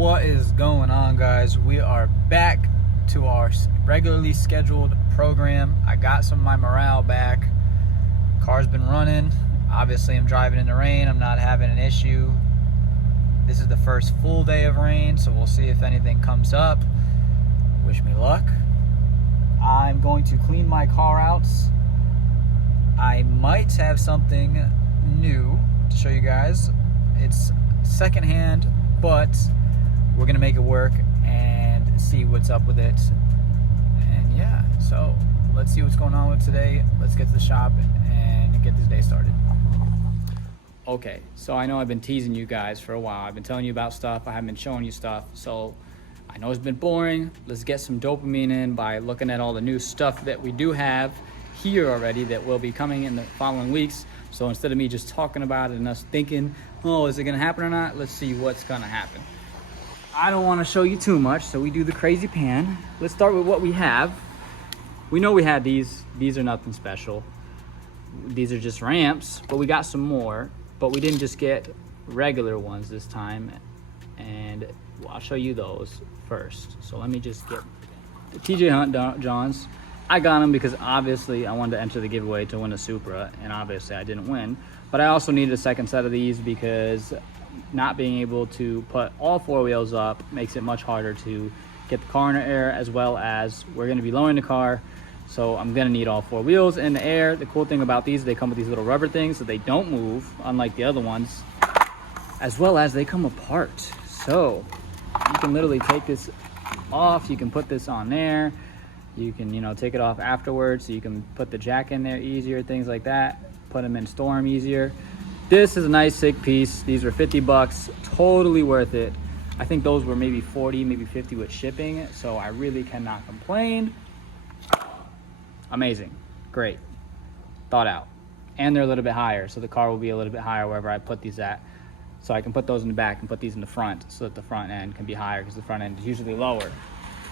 What is going on, guys? We are back to our regularly scheduled program. I got some of my morale back. Car's been running. Obviously, I'm driving in the rain. I'm not having an issue. This is the first full day of rain, so we'll see if anything comes up. Wish me luck. I'm going to clean my car out. I might have something new to show you guys. It's secondhand, but we're gonna make it work and see what's up with it. And yeah, so let's see what's going on with today. Let's get to the shop and get this day started. Okay, so I know I've been teasing you guys for a while. I've been telling you about stuff. I haven't been showing you stuff. So I know it's been boring. Let's get some dopamine in by looking at all the new stuff that we do have here already that will be coming in the following weeks. So instead of me just talking about it and us thinking, oh, is it gonna happen or not? Let's see what's gonna happen. I don't wanna show you too much, so we do the crazy pan. Let's start with what we have. We know we had these. These are nothing special. These are just ramps, but we got some more. But we didn't just get regular ones this time. And I'll show you those first. So let me just get the TJ Hunt Johns. I got them because obviously I wanted to enter the giveaway to win a Supra, and obviously I didn't win. But I also needed a second set of these because not being able to put all four wheels up makes it much harder to get the car in the air, as well as we're going to be lowering the car. So I'm going to need all four wheels in the air. The cool thing about these, they come with these little rubber things so they don't move, unlike the other ones, as well as they come apart. So you can literally take this off. You can put this on there. You can, take it off afterwards, so you can put the jack in there easier, things like that. Put them in, store them easier. This is a nice, sick piece. These were 50 bucks, totally worth it. I think those were maybe 40, maybe 50 with shipping, so I really cannot complain. Amazing, great, thought out. And they're a little bit higher, so the car will be a little bit higher wherever I put these at. So I can put those in the back and put these in the front, so that the front end can be higher, because the front end is usually lower.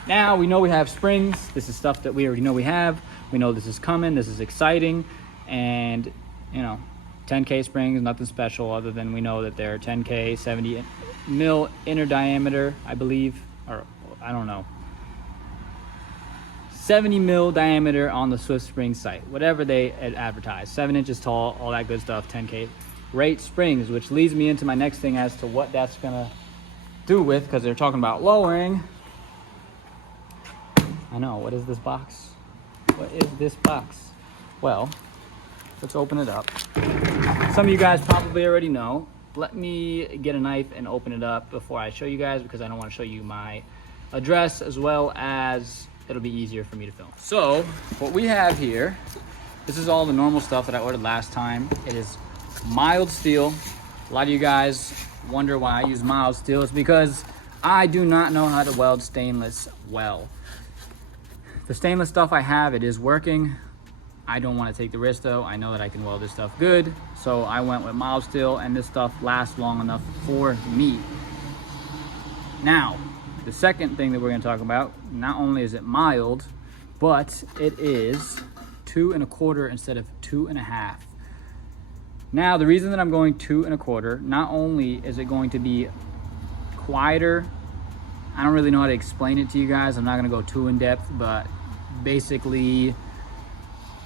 Now we know we have springs. This is stuff that we already know we have. We know this is coming, this is exciting, and 10K springs, nothing special other than we know that they're 10K, 70 mil inner diameter, I believe, or I don't know. 70 mil diameter on the Swift Spring site, whatever they advertise, 7 inches tall, all that good stuff, 10K rate springs, which leads me into my next thing as to what that's gonna do with, because they're talking about lowering. I know, what is this box? What is this box? Well, let's open it up. Some of you guys probably already know. Let me get a knife and open it up before I show you guys, because I don't want to show you my address, as well as it'll be easier for me to film. So what we have here, this is all the normal stuff that I ordered last time. It is mild steel. A lot of you guys wonder why I use mild steel. It's because I do not know how to weld stainless well. The stainless stuff I have, it is working. I don't want to take the risk though. I know that I can weld this stuff good. So I went with mild steel, and this stuff lasts long enough for me. Now, the second thing that we're going to talk about, not only is it mild, but it is 2 1/4 instead of 2 1/2. Now, the reason that I'm going 2 1/4, not only is it going to be quieter, I don't really know how to explain it to you guys. I'm not going to go too in depth, but basically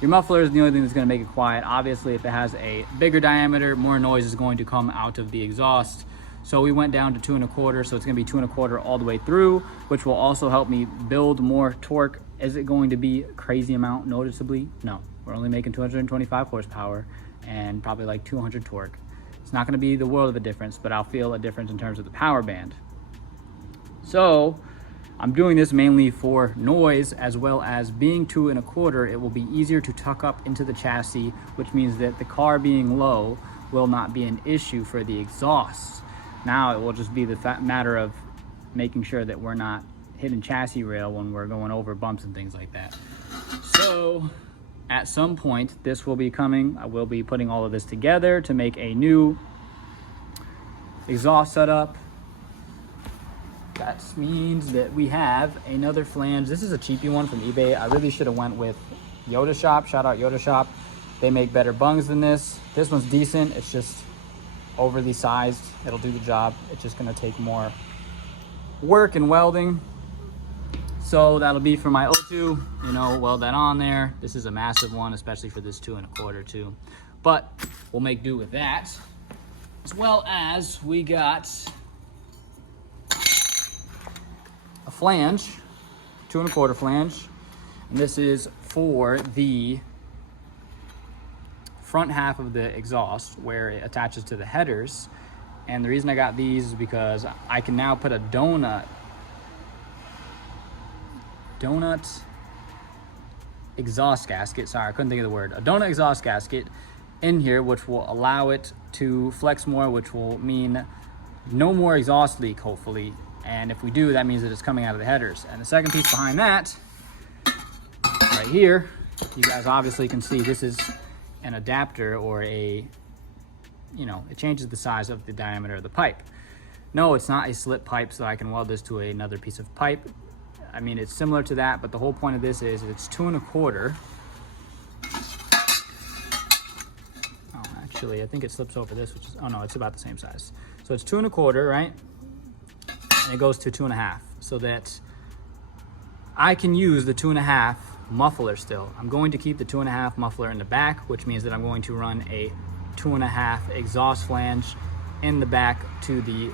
your muffler is the only thing that's going to make it quiet. Obviously, if it has a bigger diameter, more noise is going to come out of the exhaust. So we went down to 2 1/4, so it's going to be 2 1/4 all the way through, which will also help me build more torque. Is it going to be a crazy amount noticeably? No, we're only making 225 horsepower and probably like 200 torque. It's not going to be the world of a difference, but I'll feel a difference in terms of the power band. So I'm doing this mainly for noise, as well as being 2 1/4. It will be easier to tuck up into the chassis, which means that the car being low will not be an issue for the exhaust. Now it will just be the matter of making sure that we're not hitting chassis rail when we're going over bumps and things like that. So at some point this will be coming. I will be putting all of this together to make a new exhaust setup. That means that we have another flange. This is a cheapy one from eBay. I really should have went with Yoda Shop. Shout out Yoda Shop. They make better bungs than this. This one's decent. It's just overly sized. It'll do the job. It's just gonna take more work and welding. So that'll be for my O2, you know, weld that on there. This is a massive one, especially for this 2 1/4 too. But we'll make do with that. As well as we got a flange, 2 1/4 flange. And this is for the front half of the exhaust where it attaches to the headers. And the reason I got these is because I can now put a donut exhaust gasket, sorry, I couldn't think of the word, a donut exhaust gasket in here, which will allow it to flex more, which will mean no more exhaust leak, hopefully. And if we do, that means that it's coming out of the headers. And the second piece behind that, right here, you guys obviously can see this is an adapter, or a, you know, it changes the size of the diameter of the pipe. No, it's not a slip pipe so I can weld this to another piece of pipe. I mean, it's similar to that, but the whole point of this is it's 2 1/4. Oh, actually, I think it slips over this, which is, oh no, it's about the same size. So it's 2 1/4, right? And it goes to 2 1/2, so that I can use the 2 1/2 muffler still. I'm going to keep the 2 1/2 muffler in the back, which means that I'm going to run a 2 1/2 exhaust flange in the back to the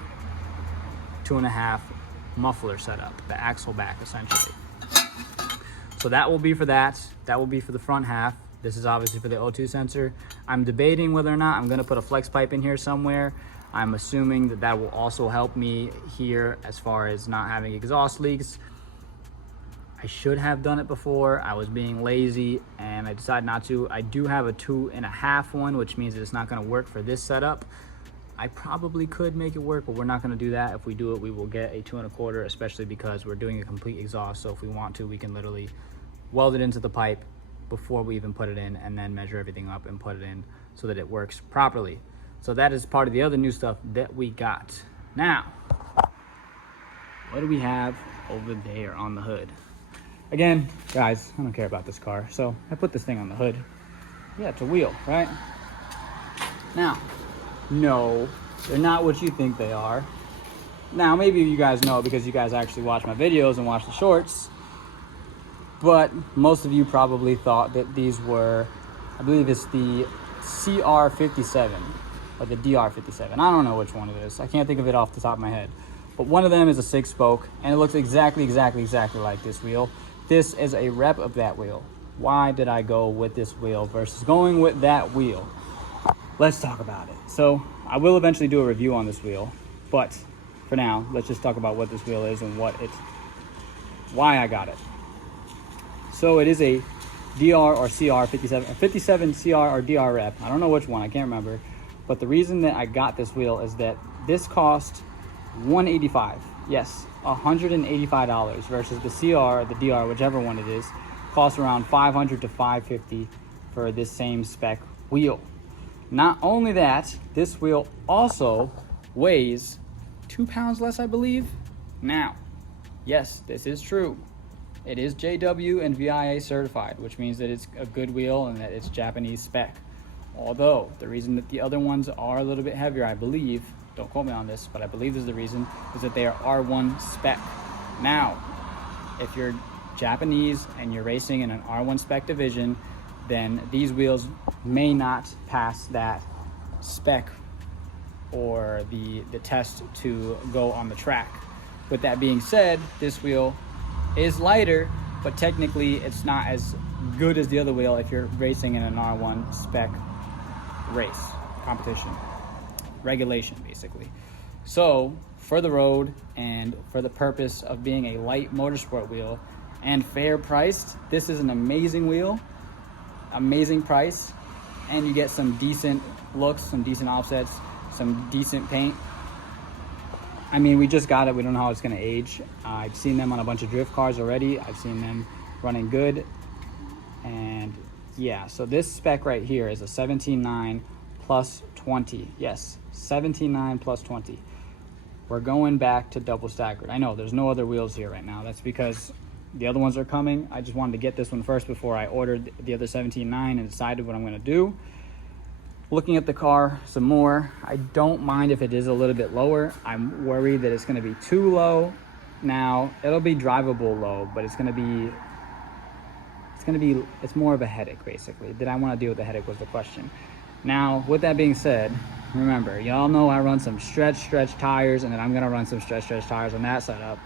2 1/2 muffler setup, the axle back essentially. So that will be for that. That will be for the front half. This is obviously for the O2 sensor. I'm debating whether or not I'm going to put a flex pipe in here somewhere. I'm assuming that that will also help me here as far as not having exhaust leaks. I should have done it before. I was being lazy and I decided not to. I do have a 2 1/2 one, which means that it's not going to work for this setup. I probably could make it work, but we're not going to do that. If we do it, we will get a 2 1/4, especially because we're doing a complete exhaust. So if we want to, we can literally weld it into the pipe before we even put it in, and then measure everything up and put it in so that it works properly. So that is part of the other new stuff that we got. Now, what do we have over there on the hood? Again, guys, I don't care about this car, so I put this thing on the hood. Yeah, it's a wheel, right? Now, no, they're not what you think they are. Now, maybe you guys know because you guys actually watch my videos and watch the shorts, but most of you probably thought that these were, I believe it's the CR57 or the DR57. I don't know which one it is. I can't think of it off the top of my head. But one of them is a 6-spoke, and it looks exactly like this wheel. This is a rep of that wheel. Why did I go with this wheel versus going with that wheel? Let's talk about it. So I will eventually do a review on this wheel, but for now, let's just talk about what this wheel is and why I got it. So it is a DR or CR57, a 57 CR or DR rep. I don't know which one, I can't remember. But the reason that I got this wheel is that this cost $185. Yes, $185 versus the CR or the DR, whichever one it is, costs around $500 to $550 for this same spec wheel. Not only that, this wheel also weighs 2 pounds less, I believe. Now, yes, this is true. It is JW and VIA certified, which means that it's a good wheel and that it's Japanese spec. Although, the reason that the other ones are a little bit heavier, I believe, don't quote me on this, but I believe this is the reason, is that they are R1 spec. Now, if you're Japanese and you're racing in an R1 spec division, then these wheels may not pass that spec or the test to go on the track. With that being said, this wheel is lighter, but technically it's not as good as the other wheel if you're racing in an R1 spec race, competition, regulation basically. So for the road and for the purpose of being a light motorsport wheel and fair priced, this is an amazing wheel, amazing price, and you get some decent looks, some decent offsets, some decent paint. I mean, we just got it, we don't know how it's going to age. I've seen them on a bunch of drift cars already. I've seen them running good, and yeah, so this spec right here is a 17.9 plus 20. Yes, 17.9 plus 20. We're going back to double staggered. I know there's no other wheels here right now. That's because the other ones are coming. I just wanted to get this one first before I ordered the other 17.9 and decided what I'm going to do. Looking at the car some more, I don't mind if it is a little bit lower. I'm worried that it's going to be too low Now it'll be drivable low, but it's more of a headache basically. Did I want to deal with the headache was the question. Now with that being said, remember, y'all know I run some stretch tires, and then I'm gonna run some stretch tires on that setup.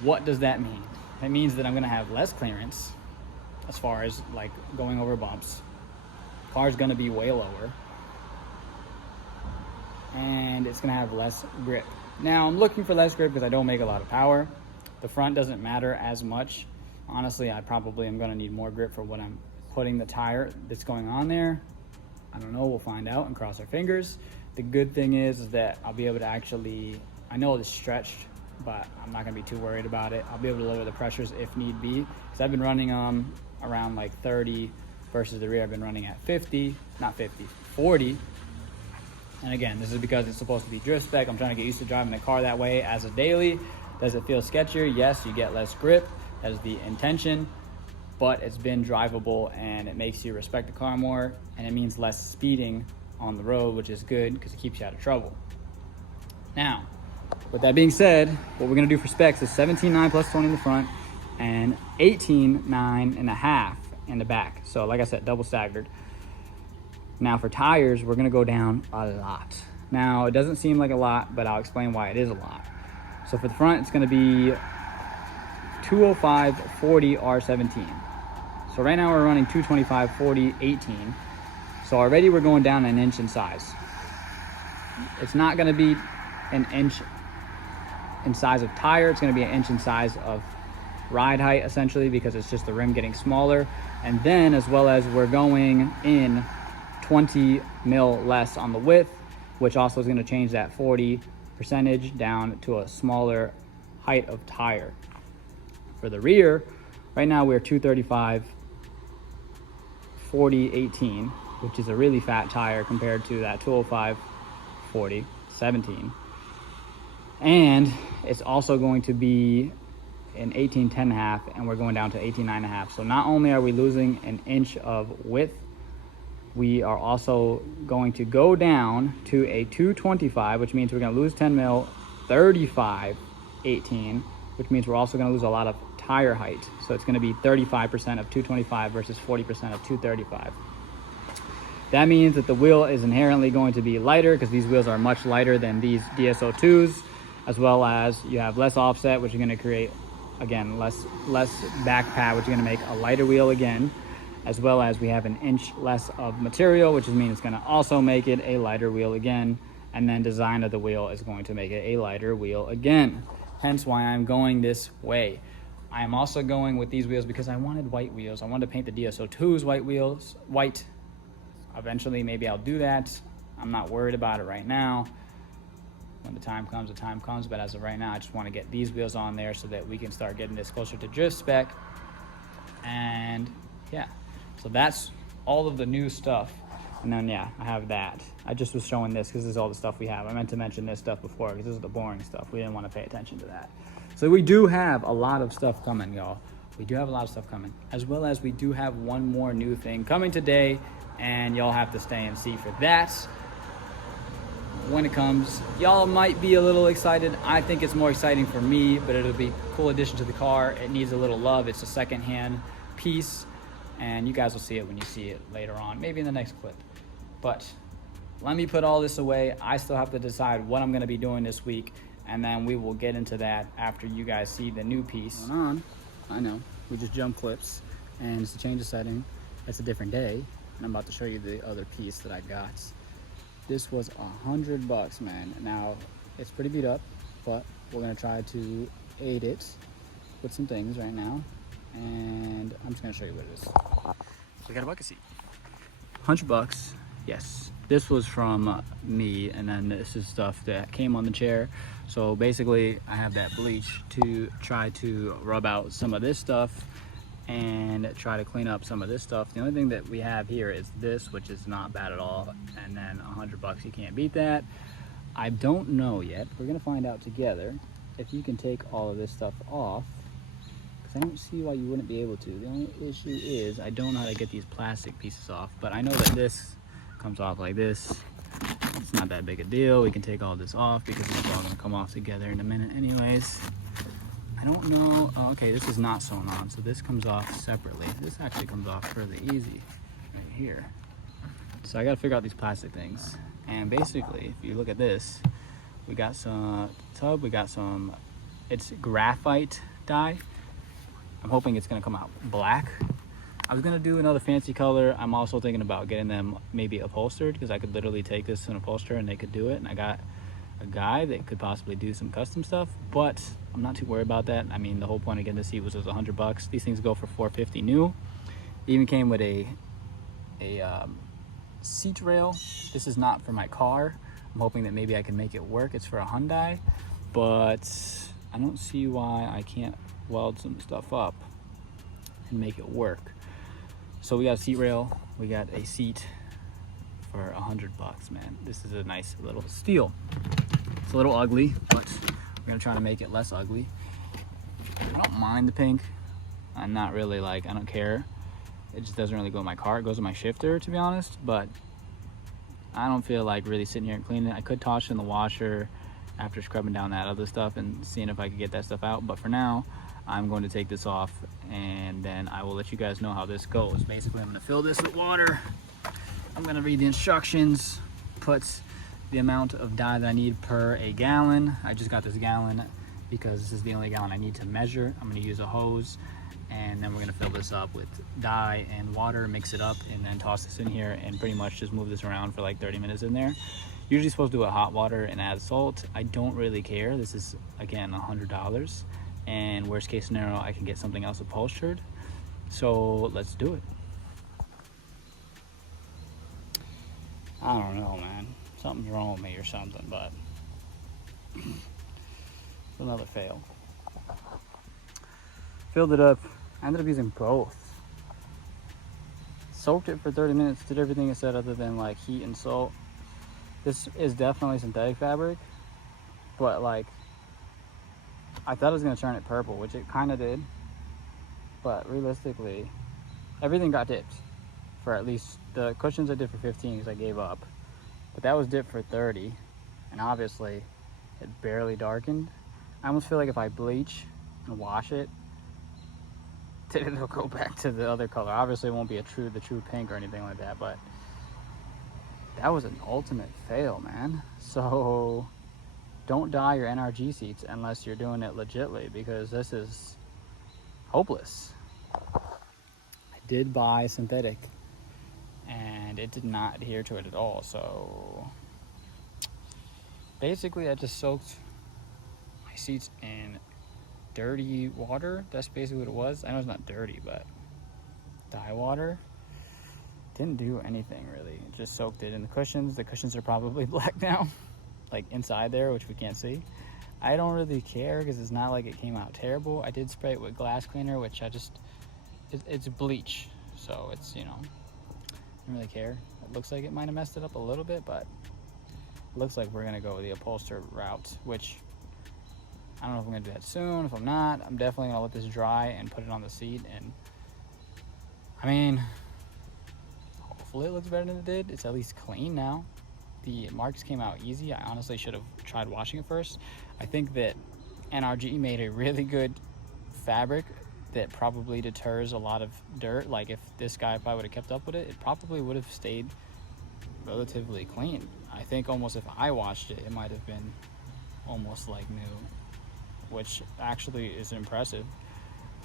What does that mean? That means that I'm gonna have less clearance as far as like going over bumps. Car's gonna be way lower, and it's gonna have less grip. Now I'm looking for less grip because I don't make a lot of power. The front doesn't matter as much. Honestly, I probably am gonna need more grip for what I'm putting the tire that's going on there. I don't know, we'll find out and cross our fingers. The good thing is that I'll be able to actually, I know it's stretched, but I'm not gonna be too worried about it. I'll be able to lower the pressures if need be, because I've been running around like 30 versus the rear. I've been running at 40. And again, this is because it's supposed to be drift spec. I'm trying to get used to driving the car that way as a daily. Does it feel sketchier? Yes, you get less grip. That is the intention, but it's been drivable and it makes you respect the car more, and it means less speeding on the road, which is good because it keeps you out of trouble. Now, with that being said, what we're gonna do for specs is 17.9 plus 20 in the front and 18.9.5 in the back. So like I said, double staggered. Now for tires, we're gonna go down a lot. Now it doesn't seem like a lot, but I'll explain why it is a lot. So for the front, it's gonna be 205/40 R17. So right now we're running 225/40 18. So already we're going down an inch in size. It's not gonna be an inch in size of tire, it's gonna be an inch in size of ride height essentially, because it's just the rim getting smaller. And then as well as we're going in 20 mil less on the width, which also is gonna change that 40% down to a smaller height of tire. For the rear, right now we're 235/40 18, which is a really fat tire compared to that 205/40 17. And it's also going to be an 18.10.5, and we're going down to 18.9.5. So not only are we losing an inch of width, we are also going to go down to a 225, which means we're going to lose 10 mil, 35/18, which means we're also going to lose a lot of tire height. So it's going to be 35% of 225 versus 40% of 235. That means that the wheel is inherently going to be lighter, because these wheels are much lighter than these DSO2s, as well as you have less offset, which is going to create, again, less back pad, which is going to make a lighter wheel again, as well as we have an inch less of material, which means it's going to also make it a lighter wheel again, and then design of the wheel is going to make it a lighter wheel again. Hence why I'm going this way. I am also going with these wheels because I wanted white wheels. I wanted to paint the DSO2s white. Eventually, maybe I'll do that. I'm not worried about it right now. When the time comes, but as of right now, I just want to get these wheels on there so that we can start getting this closer to drift spec. And yeah, so that's all of the new stuff. And then yeah, I have that. I just was showing this because this is all the stuff we have. I meant to mention this stuff before because this is the boring stuff. We didn't want to pay attention to that. So we do have a lot of stuff coming, y'all. We do have a lot of stuff coming, as well as we do have one more new thing coming today, and y'all have to stay and see for that. When it comes, y'all might be a little excited. I think it's more exciting for me, but it'll be a cool addition to the car. It needs a little love. It's a second-hand piece, and you guys will see it when you see it later on, maybe in the next clip. But let me put all this away. I still have to decide what I'm gonna be doing this week, and then we will get into that after you guys see the new piece. Going on, I know, we just jump clips, and it's a change of setting. It's a different day, and I'm about to show you the other piece that I got. This was $100, man. Now, it's pretty beat up, but we're gonna try to aid it with some things right now, and I'm just gonna show you what it is. We got a bucket seat. $100, yes. This was from me, and then this is stuff that came on the chair. So basically, I have that bleach to try to rub out some of this stuff and try to clean up some of this stuff. The only thing that we have here is this, which is not bad at all, and then $100, you can't beat that. I don't know yet. We're gonna find out together if you can take all of this stuff off, because I don't see why you wouldn't be able to. The only issue is I don't know how to get these plastic pieces off, but I know that this comes off like this, It's not that big a deal. We can take all this off because it's all gonna come off together in a minute anyways. I don't know. Oh, okay, this is not sewn on, so this comes off separately. This actually comes off fairly easy right here. So I gotta figure out these plastic things. And basically, if you look at this, we got some tub, we got some, it's graphite dye. I'm hoping it's gonna come out black. I was gonna do another fancy color. I'm also thinking about getting them maybe upholstered, because I could literally take this to an upholsterer and they could do it. And I got a guy that could possibly do some custom stuff, but I'm not too worried about that. I mean, the whole point of getting this seat was $100. These things go for $450 new. It even came with a seat rail. This is not for my car. I'm hoping that maybe I can make it work. It's for a Hyundai, but I don't see why I can't weld some stuff up and make it work. So we got a seat rail, we got a seat for $100, man. This is a nice little steal. It's a little ugly, but we're gonna try to make it less ugly. I don't mind the pink. I'm not really like, I don't care. It just doesn't really go in my car. It goes in my shifter, to be honest, but I don't feel like really sitting here and cleaning it. I could toss it in the washer after scrubbing down that other stuff and seeing if I could get that stuff out, but for now, I'm going to take this off and then I will let you guys know how this goes. Basically, I'm gonna fill this with water. I'm gonna read the instructions, put the amount of dye that I need per a gallon. I just got this gallon because this is the only gallon I need to measure. I'm gonna use a hose and then we're gonna fill this up with dye and water, mix it up, and then toss this in here and pretty much just move this around for like 30 minutes in there. Usually supposed to do it hot water and add salt. I don't really care. This is, again, $100. And worst case scenario, I can get something else upholstered. So let's do it. I don't know, man. Something's wrong with me or something, but another fail. Filled it up. I ended up using both. Soaked it for 30 minutes, did everything it said other than like heat and salt. This is definitely synthetic fabric, but like, I thought it was gonna turn it purple, which it kind of did, but realistically, everything got dipped for at least the cushions I did for 15 because I gave up, but that was dipped for 30, and obviously it barely darkened. I almost feel like if I bleach and wash it, then it'll go back to the other color. Obviously, it won't be the true pink or anything like that, but that was an ultimate fail, man. So don't dye your NRG seats unless you're doing it legitly, because this is hopeless. I did buy synthetic and it did not adhere to it at all. So basically I just soaked my seats in dirty water. That's basically what it was. I know it's not dirty, but dye water. Didn't do anything really. It just soaked it in the cushions. The cushions are probably black now, like inside there, which we can't see. I don't really care because it's not like it came out terrible. I did spray it with glass cleaner, which it's bleach, so it's, you know, I don't really care. It looks like it might have messed it up a little bit, but it looks like we're gonna go with the upholstered route, which I don't know if I'm gonna do that soon. If I'm not, I'm definitely gonna let this dry and put it on the seat. And I mean, hopefully it looks better than it did. It's at least clean now. The marks came out easy. I honestly should have tried washing it first. I think that NRG made a really good fabric that probably deters a lot of dirt. Like if this guy probably would have kept up with it, it probably would have stayed relatively clean. I think almost if I washed it, it might have been almost like new, which actually is impressive.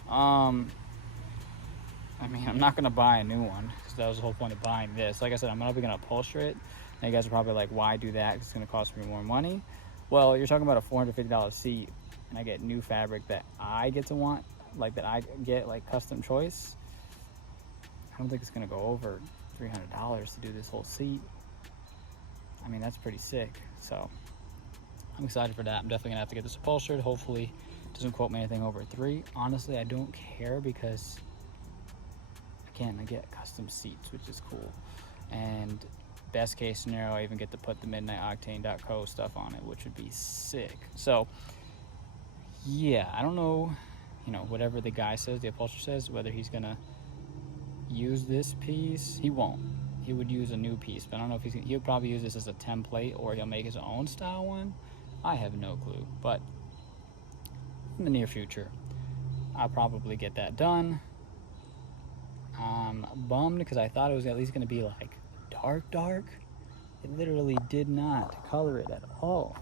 I mean, I'm not gonna buy a new one because that was the whole point of buying this. Like I said, I'm probably gonna upholster it. And you guys are probably like, why do that? Because it's gonna cost me more money. Well, you're talking about a $450 seat, and I get new fabric that I get to want, like that I get like custom choice. I don't think it's gonna go over $300 to do this whole seat. I mean, that's pretty sick. So I'm excited for that. I'm definitely gonna have to get this upholstered. Hopefully it doesn't quote me anything over $300. Honestly, I don't care because again, I get custom seats, which is cool. And best case scenario, I even get to put the midnightoctane.co stuff on it, which would be sick. So yeah, I don't know, you know, whatever the guy says, the upholsterer says, whether he's gonna use this piece. He won't. he would use a new piece, but I don't know if he'll probably use this as a template or he'll make his own style one. I have no clue, but in the near future, I'll probably get that done. I'm bummed because I thought it was at least going to be like dark. It literally did not color it at all.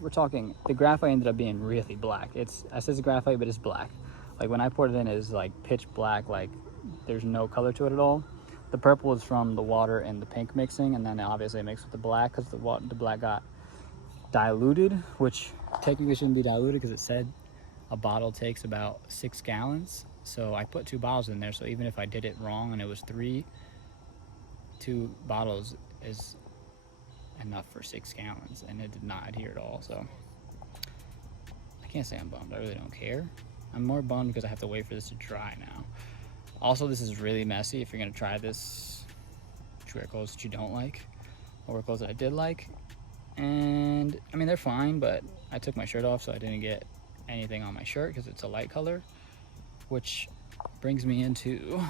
We're talking, the graphite ended up being really black. I says it's graphite, but it's black. Like when I poured it in, it was like pitch black, like there's no color to it at all. The purple is from the water and the pink mixing, and then it obviously mixed with the black because the black got diluted, which technically shouldn't be diluted because it said a bottle takes about 6 gallons. So I put 2 bottles in there, so even if I did it wrong and it was 3, 2 bottles is enough for 6 gallons, and it did not adhere at all. So I can't say I'm bummed. I really don't care. I'm more bummed because I have to wait for this to dry now. Also, this is really messy. If you're gonna try this, wear clothes that you don't like, or wear clothes that I did like. And I mean, they're fine, but I took my shirt off so I didn't get anything on my shirt because it's a light color, which brings me into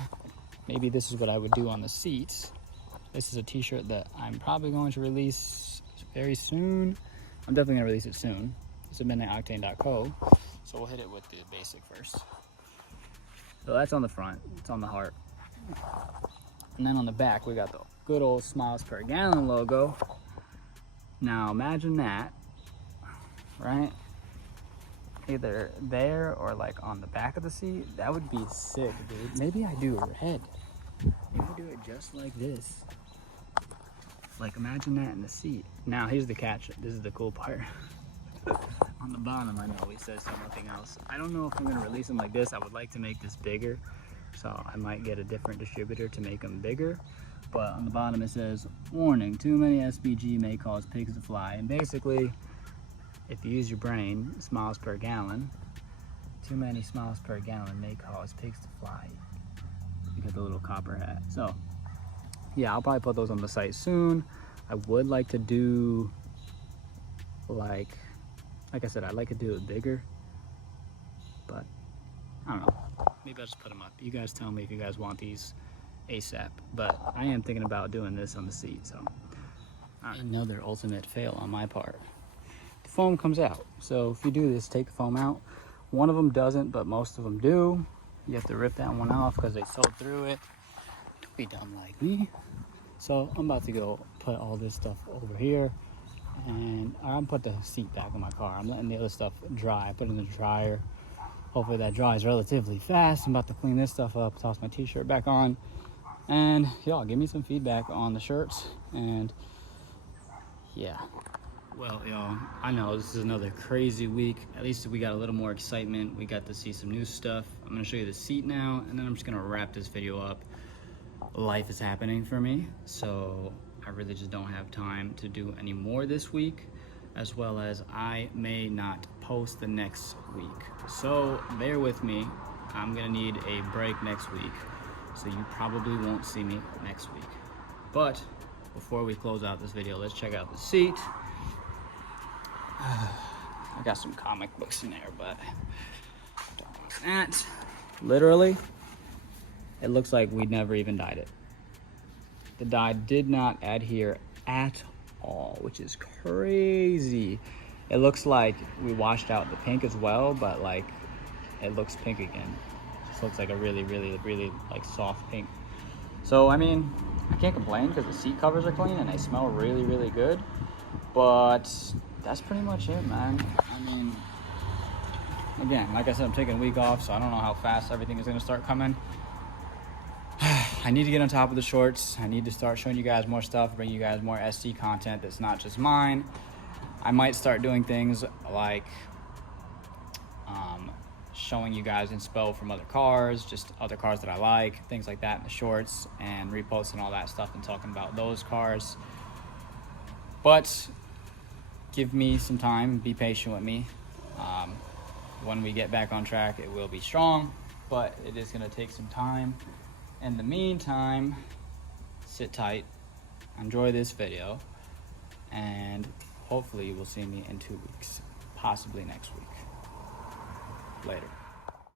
maybe this is what I would do on the seats. This is a t-shirt that I'm probably going to release very soon. I'm definitely gonna release it soon. It's at midnightoctane.co, so we'll hit it with the basic first. So that's on the front, it's on the heart. And then on the back, we got the good old Smiles Per Gallon logo. Now imagine that, right? Either there or like on the back of the seat. That would be sick, dude. Maybe I do red. Maybe I do it just like this. Like imagine that in the seat. Now here's the catch. This is the cool part. On the bottom, I know it says something else. I don't know if I'm gonna release them like this. I would like to make this bigger, so I might get a different distributor to make them bigger. But on the bottom it says, warning, too many SPG may cause pigs to fly. And basically, if you use your brain, smiles per gallon, too many smiles per gallon may cause pigs to fly. You get the little copper hat. So yeah, I'll probably put those on the site soon. I would like to do like I said, I'd like to do it bigger, but I don't know. Maybe I'll just put them up. You guys tell me if you guys want these ASAP, but I am thinking about doing this on the seat, so. Another ultimate fail on my part. The foam comes out. So if you do this, take the foam out. One of them doesn't, but most of them do. You have to rip that one off because they sewed through it. Don't be dumb like me. So I'm about to go put all this stuff over here, and I'm put the seat back in my car. I'm letting the other stuff dry. I put it in the dryer. Hopefully that dries relatively fast. I'm about to clean this stuff up, toss my t-shirt back on, and y'all give me some feedback on the shirts. And yeah, well, y'all, I know this is another crazy week. At least we got a little more excitement. We got to see some new stuff. I'm gonna show you the seat now, and then I'm just gonna wrap this video up. Life is happening for me, so I really just don't have time to do any more this week, as well as I may not post the next week. So bear with me. I'm gonna need a break next week, so you probably won't see me next week. But before we close out this video, let's check out the seat. I got some comic books in there, but don't want that. Literally, it looks like we never even dyed it. The dye did not adhere at all, which is crazy. It looks like we washed out the pink as well, but like it looks pink again. It just looks like a really like soft pink. So I mean, I can't complain because the seat covers are clean and they smell really good. But that's pretty much it, man. I mean, again, like I said, I'm taking a week off, so I don't know how fast everything is gonna start coming. I need to get on top of the shorts. I need to start showing you guys more stuff, bring you guys more SC content that's not just mine. I might start doing things like showing you guys inspo from other cars, just other cars that I like, things like that in the shorts, and reposting all that stuff and talking about those cars. But give me some time, be patient with me. When we get back on track, it will be strong, but it is gonna take some time. In the meantime, sit tight, enjoy this video, and hopefully you will see me in 2 weeks, possibly next week. Later.